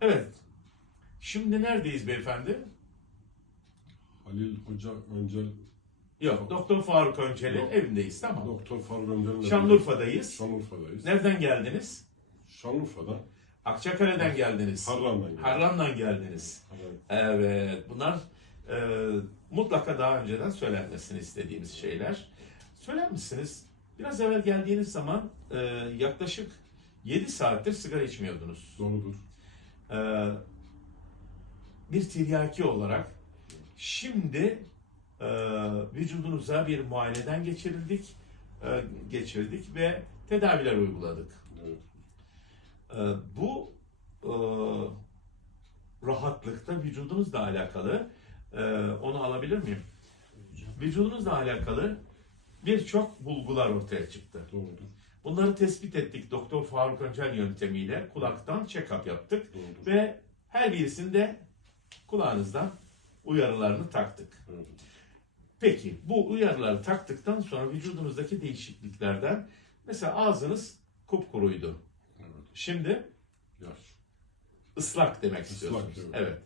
Evet. Şimdi neredeyiz beyefendi? Halil Hoca Öncel, Yok, Doktor Faruk Öncel'in Yok. evindeyiz. Tamam. Doktor Faruk Öncel'le Şanlıurfa'dayız. Şanlıurfa'dayız. Nereden geldiniz? Şanlıurfa'dan, Akçakale'den geldiniz. Harran'dan geldik. Harran'dan geldiniz. Harran. Evet, bunlar e, mutlaka daha önceden söylenmesini istediğimiz şeyler. Söyler misiniz? Biraz evvel geldiğiniz zaman e, yaklaşık 7 saattir sigara içmiyordunuz. Doğrudur. E, bir tiryaki olarak şimdi e, vücudunuza bir muayeneden geçirildik, e, geçirdik ve tedaviler uyguladık. Evet. Ee, bu e, rahatlıkta vücudunuzla alakalı e, onu alabilir miyim? Vücudunuzla alakalı birçok bulgular ortaya çıktı. Doğrudur. Bunları tespit ettik Doktor Faruk Öncel yöntemiyle kulaktan check-up yaptık Doğrudur. ve her birisinde kulağınızdan uyarılarını taktık. Peki bu uyarıları taktıktan sonra vücudunuzdaki değişikliklerden mesela ağzınız kupkuruydu. Evet. Şimdi Yaş. ıslak demek Islak, istiyorsunuz. evet. Evet.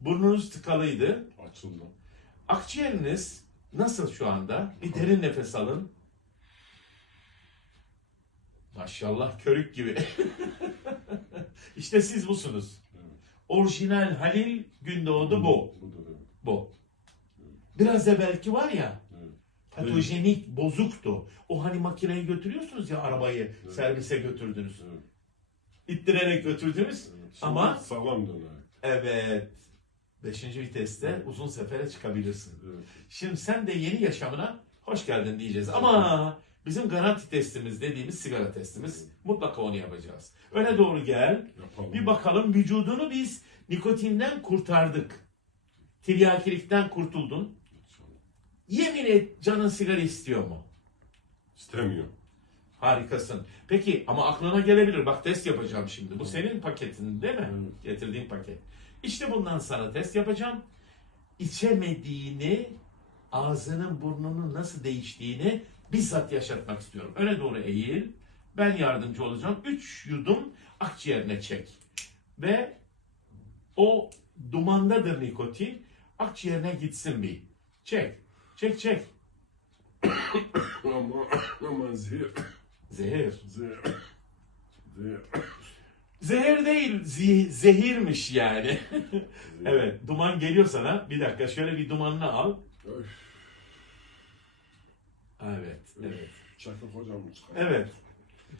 Burnunuz tıkalıydı. Açıldı. Akciğeriniz nasıl şu anda? Bir derin nefes alın. Maşallah körük gibi. işte siz busunuz. Evet. Orijinal Halil Gündoğdu bu. Bu. Biraz da belki var ya patojenik, bozuktu. O hani makineyi götürüyorsunuz ya arabayı Evet. servise götürdünüz. Evet. İttirerek götürdünüz. Evet. Şimdi Ama- sağlam döner. Evet. Beşinci viteste uzun sefere çıkabilirsin. Evet. Şimdi sen de yeni yaşamına hoş geldin diyeceğiz. Ama bizim garanti testimiz dediğimiz sigara testimiz mutlaka onu yapacağız. Öne doğru gel. Yapalım. Bir bakalım vücudunu biz nikotinden kurtardık. Tiryakilikten kurtuldun. Yemin et canın sigara istiyor mu? İstemiyor. Harikasın. Peki ama aklına gelebilir. Bak test yapacağım şimdi. Bu senin paketin değil mi? Evet. Getirdiğin paket. İşte bundan sana test yapacağım. İçemediğini, ağzının burnunun nasıl değiştiğini bizzat yaşatmak istiyorum. Öne doğru eğil. Ben yardımcı olacağım. Üç yudum akciğerine çek. Ve o dumandadır nikotin. Akciğerine gitsin bir. Çek. Çek çek. Ama, ama zehir. Zehir. Zehir. Zehir. Zehir değil, zi- zehirmiş yani. evet, duman geliyor sana. Bir dakika, şöyle bir dumanını al. Öf. Evet, evet. Çakır hocam çıkar. Evet,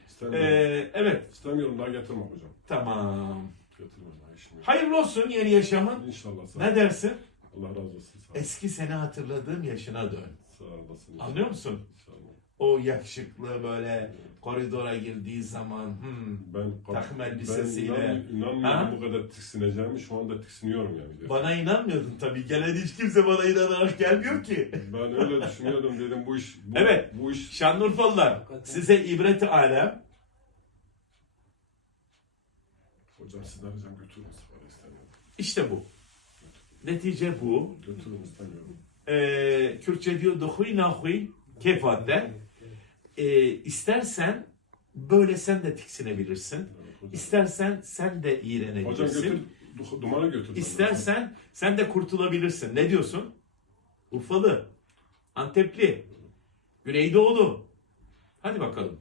İstemiyorum. ee, evet, İstemiyorum daha getirme hocam. tamam. Getirme daha işim yok. Hayırlı olsun yeni yaşamın. İnşallah sağ Ne dersin? Allah razı olsun. Sağ ol. Eski seni hatırladığım yaşına dön. Sağ olasın. Anlıyor musun? İnşallah. O yakışıklı böyle koridora girdiği zaman, hmm, Ben Takım elbisesiyle. Ben inan, inanmıyordum Ha? bu kadar tiksineceğimi. Şu anda tiksiniyorum yani. bana inanmıyordun tabii. Gelen hiç kimse bana inanarak gelmiyor ki. Ben öyle düşünüyordum dedim bu iş. Bu, Evet. Bu iş. Şanlıurfalılar, size ibret-i alem. Hocam sizden hocam götürün istemiyorum. İşte bu. Netice bu. Götürün istemiyorum. Ee, Kürtçe diyor dokuy nahuy kefatte. Ee, istersen böyle sen de tiksinebilirsin. Hocam. İstersen sen de Hocam iğrenebilirsin. götür. du- Dumanı götür. İstersen sen de kurtulabilirsin. Ne diyorsun? Urfalı, Antepli, Güneydoğulu. Hadi bakalım.